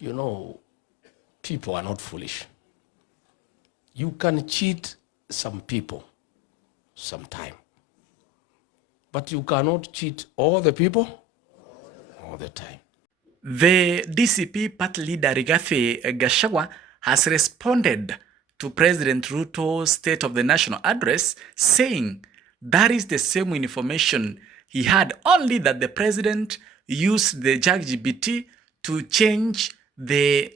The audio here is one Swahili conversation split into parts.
you know, people are not foolish. You can cheat some people sometime, but you cannot cheat all the people all the time. The DCP party leader Rigathi Gachagua has responded to President Ruto's State of the National Address, saying that is the same information he had, only that the president used the ChatGPT to change the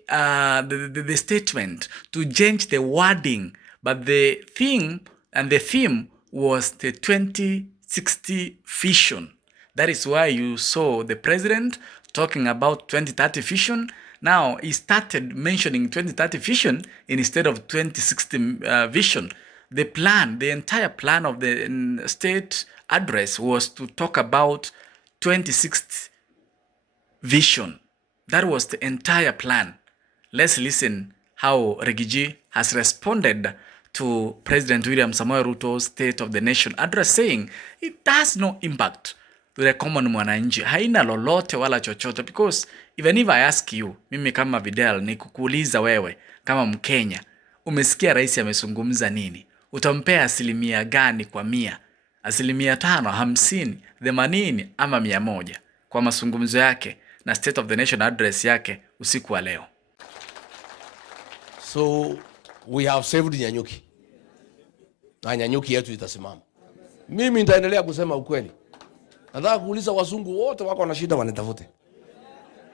statement, to change the wording. But the theme was the 2060 vision. That is why you saw the president talking about 2030 vision. Now he started mentioning 2030 vision instead of 2060 vision. The plan, the entire plan of the state address was to talk about 2060 vision. That was the entire plan. Let's listen how Rigathi has responded to President William Samoei Ruto's State of the Nation address, saying it has no impact to the common mwananchi, haina lolote wala chochote, because even if I ask you, mimi kama Vidal ni kukuuliza wewe kama Mkenya, umesikia rais amezungumza nini? Utampea asilimia gani kwa 100? Asilimia 5, 50, 80 ama 100 kwa mazungumzo yake na State of the Nation address yake usiku wa leo? So we have saved Nyanyuki. Na Nyanyuki yetu itasimama. Mimi nitaendelea kusema ukweli. Nataka kuuliza wazungu wote wako na shida wanitafute.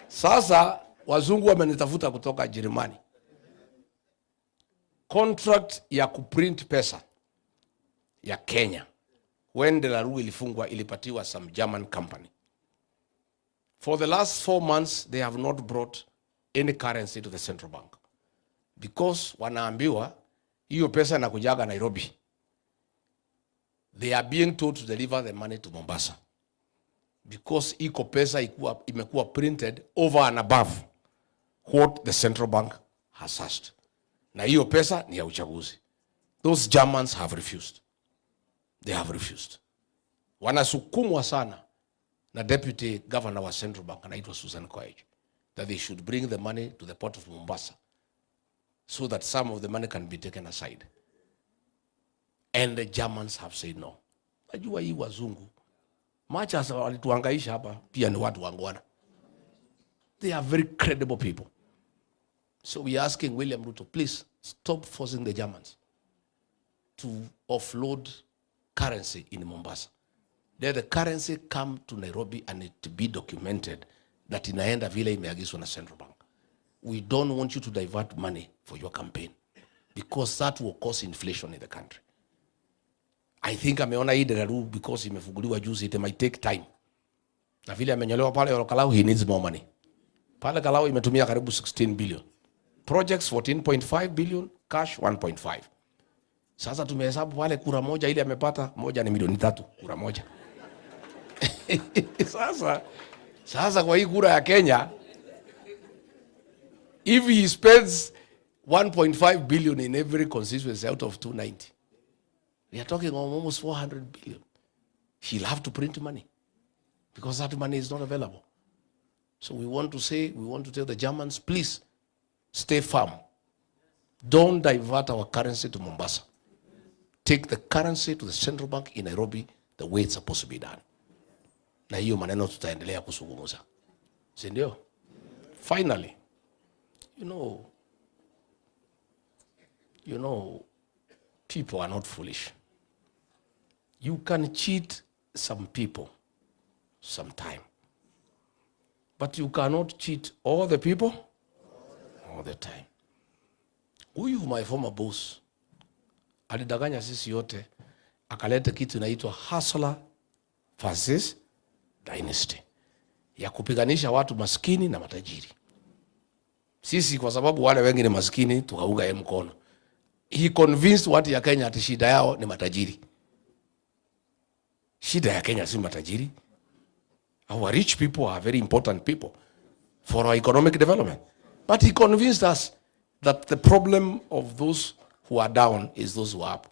Sasa wazungu wamenitafuta kutoka Jerumani. Contract ya kuprint pesa ya Kenya, when Delaru ilifungwa, ilipatiwa some German company. For the last 4 months, they have not brought any currency to the central bank. Because wanaambiwa, hiyo pesa inakujaga Nairobi. They are being told to deliver the money to Mombasa. Because iko pesa imekuwa printed over and above what the central bank has asked. Na hiyo pesa ni ya uchaguzi. Those Germans have refused. They have refused. Wanasukumwa sana na deputy governor wa central bank, anaitwa Susan Koech, that they should bring the money to the port of Mombasa so that some of the money can be taken aside. And the Germans have said no. Najua hii wazungu macha walituhangaisha hapa pia ni watu wangwana. They are very credible people. So we are asking William Ruto, please stop forcing the Germans to offload currency in Mombasa. Let the currency come to Nairobi and it be documented that inaenda vile imeagizwa na Central Bank. We don't want you to divert money for your campaign because that will cause inflation in the country. I think ameona hii Delaru because imefunguliwa juzi, it might take time. Na vile amenyolewa pale Kalau, he needs more money. Pale Kalau imetumia karibu 16 billion. Projects 14.5 billion, cash 1.5. Sasa tumehesabu pale kura moja ile amepata, moja ni milioni 3 kura moja. Sasa kwa hii kura ya Kenya, if he spends 1.5 billion in every constituency out of 290, we are talking almost 400 billion. He'll have to print money because that money is not available. So we want to tell the Germans, please stay firm. Don't divert our currency to Mombasa. Take the currency to the central bank in Nairobi the way it's supposed to be done. Na hiyo maneno tutaendelea kuzungumza. Si ndio? Finally, you know, people are not foolish. You can cheat some people sometime, but you cannot cheat all the people all the time. Huyu my former boss alidanganya sisi yote, akaleta kitu inaitwa hustler versus dynasty, ya kupiganisha watu maskini na matajiri. Sisi kwa sababu wale wengi ni maskini tukaunga yeye mkono. He convinced watu ya Kenya ati shida yao ni matajiri. Shida ya Kenya si matajiri. Our rich people are very important people for our economic development. But he convinced us that the problem of those who are down is those who are up.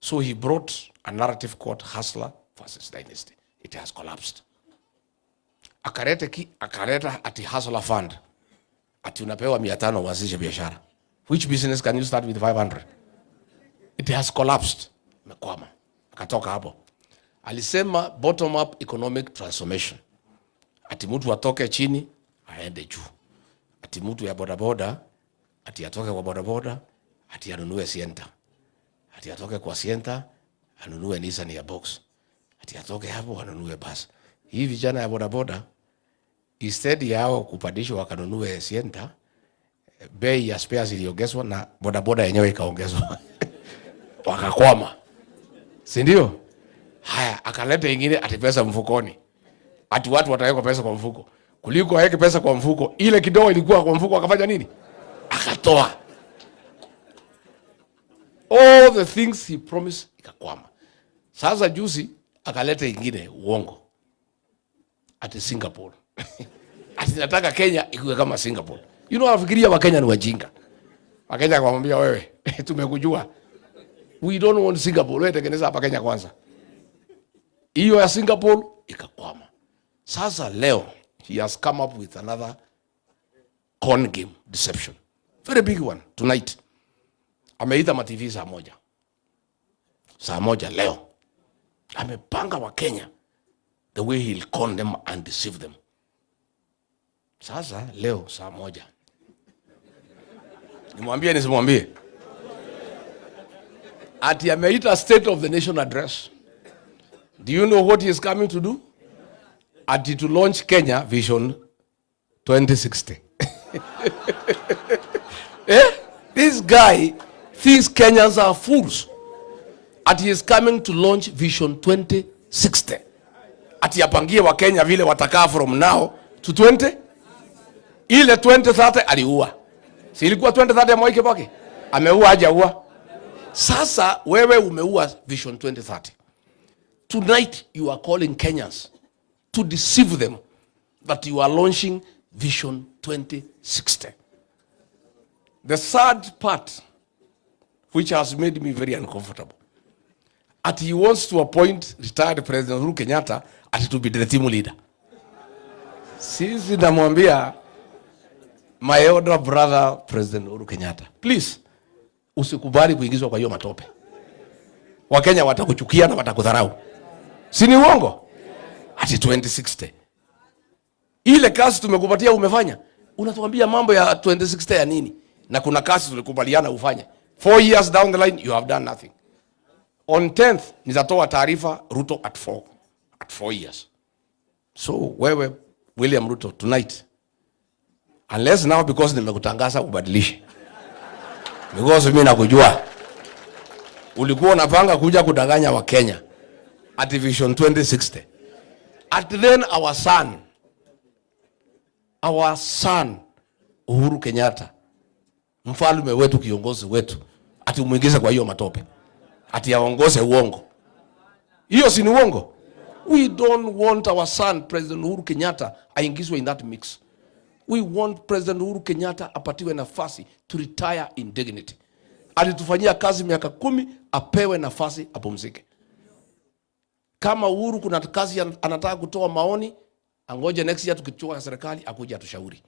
So he brought a narrative called hustler versus dynasty. It has collapsed. Akareta ati hustler fund. ati unapewa 500 uanzishe biashara. Which business can you start with 500? It has collapsed. Mekwama. Akatoka hapo. Alisema bottom up economic transformation. Ati mtu atoke chini aende juu. Ati mtu ya bodaboda ati atoke kwa bodaboda ati anunue Sienta. Ati atoke kwa Sienta anunue Nissan ya box. Ati atoke hapo anunue bus. Hii vijana ya bodaboda instead yao kupandishwa wakanunue Sienta, bei ya spares iliongezwa na bodaboda yenyewe ikaongezwa. Wakakwama. Si ndio? Haya, akaleta ingine ati pesa mfukoni. Ati watu wataweka pesa kwa mfuko. Kuliko aweke pesa kwa mfuko, ile kidogo ilikuwa kwa mfuko akafanya nini? Akatoa. All the things he promised ikakwama. Sasa juzi akaleta ingine uongo. Ati Singapore. Ati nataka Kenya ikuwe kama Singapore. You know, afikiria Wakenya ni wajinga. Wakenya akamwambia wewe, tumekujua. We don't want Singapore. Wewe tengeneza hapa Kenya kwanza. Hiyo ya Singapore ikakwama. Sasa leo he has come up with another con game deception. Very big one tonight. Ameita ma TV saa moja. Saa moja leo. Amepanga wa Kenya the way he'll con them and deceive them. Sasa leo saa moja. Nimwambie nisimwambie? Ati ameita State of the Nation address. Do you know what he is coming to do? Ati to launch Kenya Vision 2060. This guy thinks Kenyans are fools. Ati he is coming to launch Vision 2060. Ati apangie wa Kenya vile watakaa from now to 20. Ile 2030 aliua. Si ilikuwa 2030 ya Mwai Kibaki? Ameua hajaua. Sasa wewe umeua Vision 2030. Tonight you are calling Kenyans to deceive them that you are launching Vision 2060. The sad part, which has made me very uncomfortable, that he wants to appoint retired President Uhuru Kenyatta as to be the team leader. Sisi namwambia my elder brother President Uhuru Kenyatta, please usikubali kuingizwa kwa hiyo matope. Wakenya watakuchukia na watakudharau. Si ni uongo? Ati 2060. Ile kazi tumekupatia umefanya. Unatuambia mambo ya 2060 ya nini? Na kuna kazi tulikubaliana ufanye. 4 years down the line you have done nothing. On 10th nitatoa taarifa Ruto at 4 years. So wewe William Ruto tonight, unless now because nimekutangaza ubadilishe. Because mimi nakujua. Ulikuwa unapanga kuja kudanganya wa Kenya at Vision 2060. At then our son Uhuru Kenyatta, mfalme wetu, kiongozi wetu, ati umuingize kwa hiyo matope. Ati aongoze uongo. Hiyo si ni uongo? We don't want our son President Uhuru Kenyatta aingizwe in that mix. We want President Uhuru Kenyatta apatiwe nafasi to retire in dignity. Alitufanyia kazi miaka 10, apewe nafasi apumzike. Kama Uhuru kuna kazi anataka kutoa maoni, angoje next year tukichukua serikali akuje atushauri.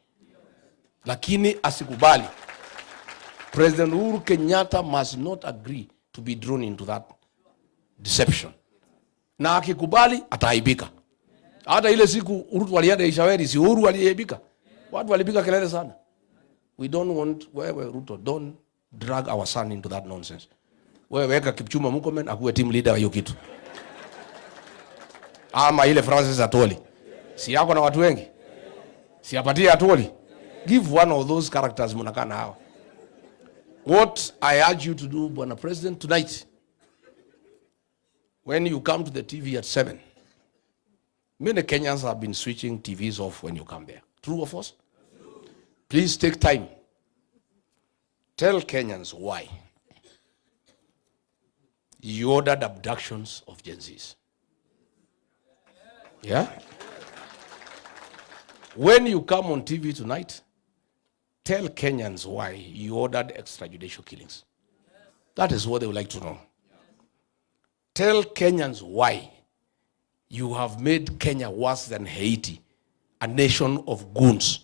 Lakini asikubali. President Uhuru Kenyatta must not agree to be drawn into that deception. Na akikubali ataaibika. Hata ile siku Ruto walienda Ishaweri, si Uhuru aliaibika. Watu walipiga kelele sana. We don't want wewe Ruto, don't drag our son into that nonsense. Wewe weka Kipchumba Murkomen akuwe team leader wa hiyo kitu. Ama ile Francis Atwoli. Si yako na watu wengi? Si apatie Atwoli. Give one of those characters mnakaa nao. What I urge you to do, Bwana President, tonight, when you come to the TV at 7, many Kenyans have been switching TVs off when you come there. True or false? Please take time. Tell Kenyans why you ordered abductions of Gen Zs. Yeah? When you come on TV tonight, tell Kenyans why you ordered extrajudicial killings. That is what they would like to know. Tell Kenyans why you have made Kenya worse than Haiti, a nation of goons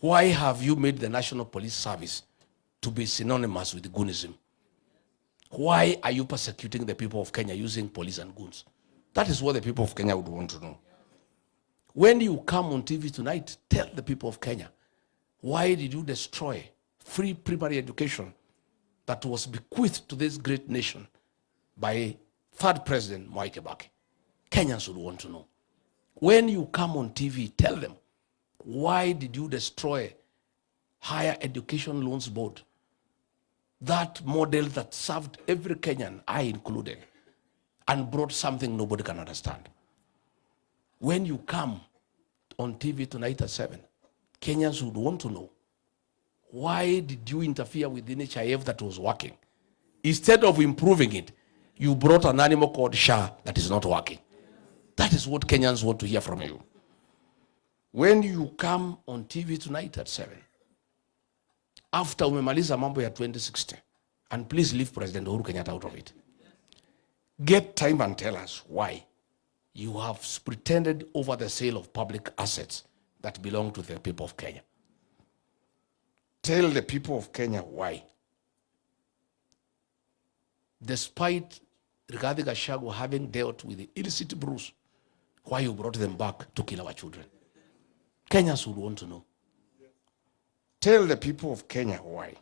Why have you made the National Police Service to be synonymous with goonism? Why are you persecuting the people of Kenya using police and goons? That is what the people of Kenya would want to know. When you come on TV tonight, tell the people of Kenya, why did you destroy free primary education that was bequeathed to this great nation by third president, Mwai Kibaki? Kenyans would want to know. When you come on TV, tell them, why did you destroy Higher Education Loans Board? That model that served every Kenyan, I included, and brought something nobody can understand. When you come on TV tonight at 7, Kenyans would want to know, why did you interfere with the NHIF that was working? Instead of improving it, you brought an animal called SHA that is not working. That is what Kenyans want to hear from you. When you come on TV tonight at 7, after umemaliza mambo ya 2060, and please leave President Uhuru Kenyatta out of it, get time and tell us why you have pretended over the sale of public assets that belong to the people of Kenya. Tell the people of Kenya why, despite Rigathi Gachagua having dealt with the illicit brews, why you brought them back to kill our children. Kenyans would want to know. Tell the people of Kenya why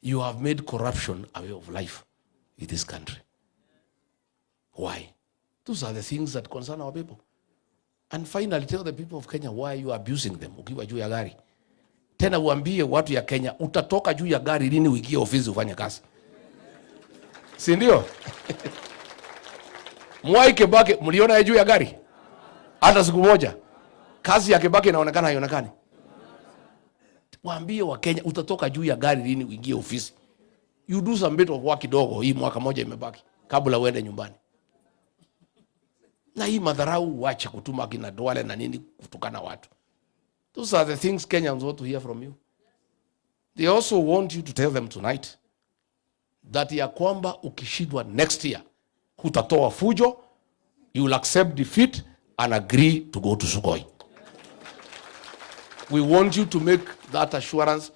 you have made corruption a way of life in this country. Why? Those are the things that concern our people. And finally, tell the people of Kenya why you are abusing them. Ukiwa juu ya gari. Tena uambie watu ya Kenya, utatoka juu ya gari lini uingie ofisi ufanye kazi. Si ndio? Mwai Kibaki, mliona juu ya gari? Hata siku moja. Kazi ya Kibaki inaonekana haionekani. Waambie wa Kenya, utatoka juu ya gari lini uingie ofisi. You do some bit of work kidogo, hii mwaka moja imebaki, kabla uende nyumbani. Na hii madharau uache kutuma kina Duale na nini kutukana watu. Those are the things Kenyans want to hear from you. They also want you to tell them tonight that ya kwamba ukishindwa next year, hutatoa fujo, you will accept defeat and agree to go to Sugoi. We want you to make that assurance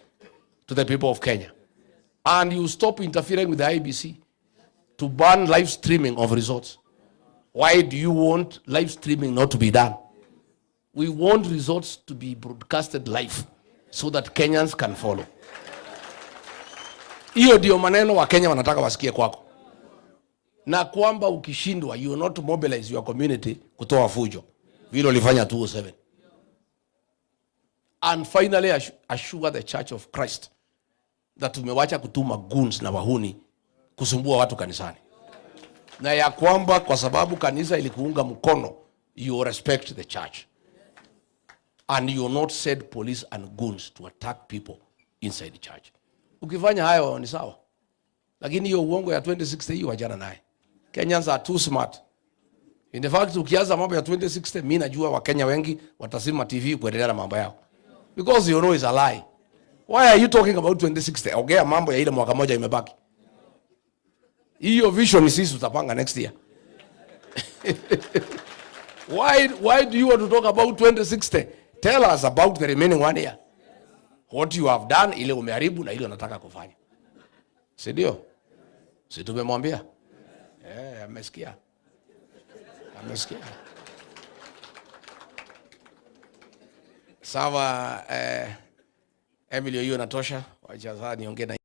to the people of Kenya. And you stop interfering with the IBC to ban live streaming of results. Why do you want live streaming not to be done? We want results to be broadcasted live so that Kenyans can follow. Hiyo ndio maneno wa Kenya wanataka wasikie kwako. Na kwamba ukishindwa, you will not mobilize your community kutoa fujo. Vile ulifanya 2007. And finally, assure the Church of Christ that tumewacha kutuma goons na wahuni kusumbua watu kanisani. Na ya kwamba kwa sababu kanisa ilikuunga mkono, you respect the church. And you not send police and goons to attack people inside the church. Ukifanya hayo ni sawa. Lakini hiyo uongo ya 2060 hiyo wajana naye. Kenyans are too smart. In the fact, ukianza mambo ya 2060, mimi najua Wakenya wengi watasima TV kuendelea na mambo yao. Because you know it's a lie. Why are you talking about 2060? Ongea mambo ya ile mwaka moja imebaki. Hiyo vision sisi tutapanga next year. Why do you want to talk about 2060? Tell us about the remaining 1 year. What you have done, ile umeharibu na ile unataka kufanya. Si ndio? Si tumemwambia? Amesikia. Amesikia. Sawa, Emilio, hiyo natosha. Wacha sasa niongee na